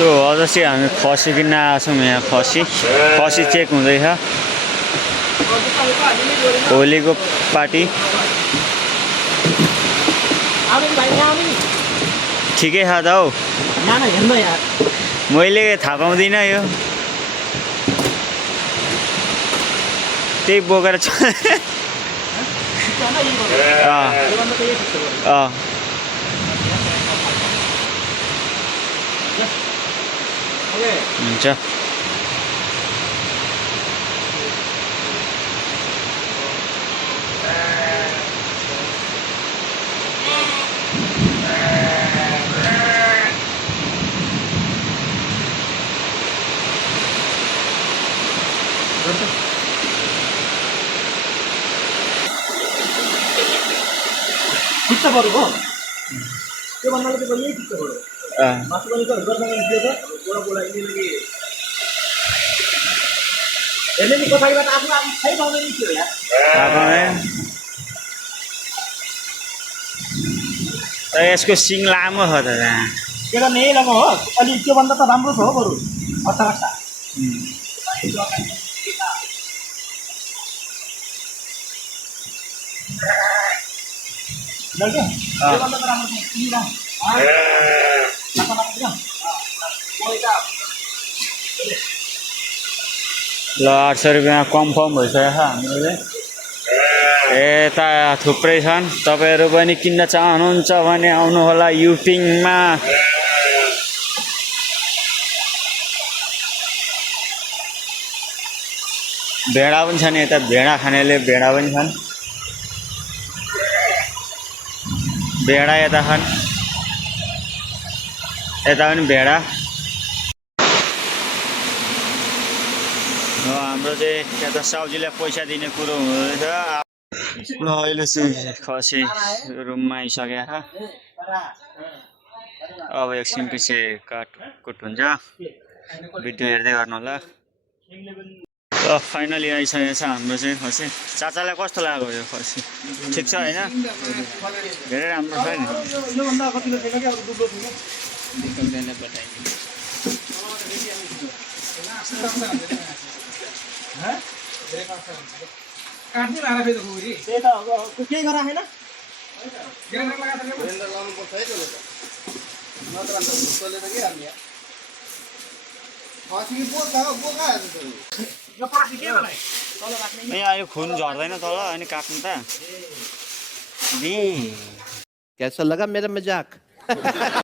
so अझ चाहिँ हामी खसी किन्न आएको छौँ यहाँ खसी चेक हुँदैछ होलीको पार्टी ठिकै छ त हौ मैले थाहा पाउँदिनँ यो त्यही बोकेर हुन्छ ठिक छ बरु हो त्यो भन्नाले त यही ठिक छ बरु मासु पनि त गर्दैन दियो त बोला बोला यिनीले हेर्ने नि पछाडिबाट आफ्नो आफ्नो सही पाउँदैन नि त्यो यार तर यसको सिङ लामो छ त के गर्ने यही लगाऊ हो अलि त्योभन्दा त राम्रो छ हो बरु हट्टा हट्टा लग्यो त्योभन्दा त राम्रो छ तिमीलाई ल 800 रुपियाँमा कन्फर्म भइसकेको छ हाम्रो चाहिँ यता थुप्रै छन् तपाईँहरू पनि किन्न चाहनुहुन्छ भने आउनु होला युपिङमा भेडा पनि छन् यता भेडा खानेले भेडा पनि छन् भेडा यता छन् यता पनि भेडा हाम्रो चाहिँ यता साउजीलाई पैसा दिने कुरो हुँदैछ ल अहिले चाहिँ खसी रुममा आइसकेको छ अब एकछिन पछि काटकुट हुन्छ भिडियो हेर्दै गर्नु होला ल फाइनली आइसकेको छ हाम्रो चाहिँ खसी चाचालाई कस्तो लाग्यो यो खसी ठिक छ होइन धेरै राम्रो छ नि काट्ने लाएर फेरि खोरी त्यही त अब केही गरा हैन ग्राइन्डर लगाएर ग्राइन्डर लाउनु पर्छ है त्यो नत्र अन्त भुसले त के गर्ने खसी बोका बोका यो पासी के मलाई तल राख्ने यहाँ यो खुन झर्दैन तल अनि काट्नु त कैसा लगा मेरा मजाक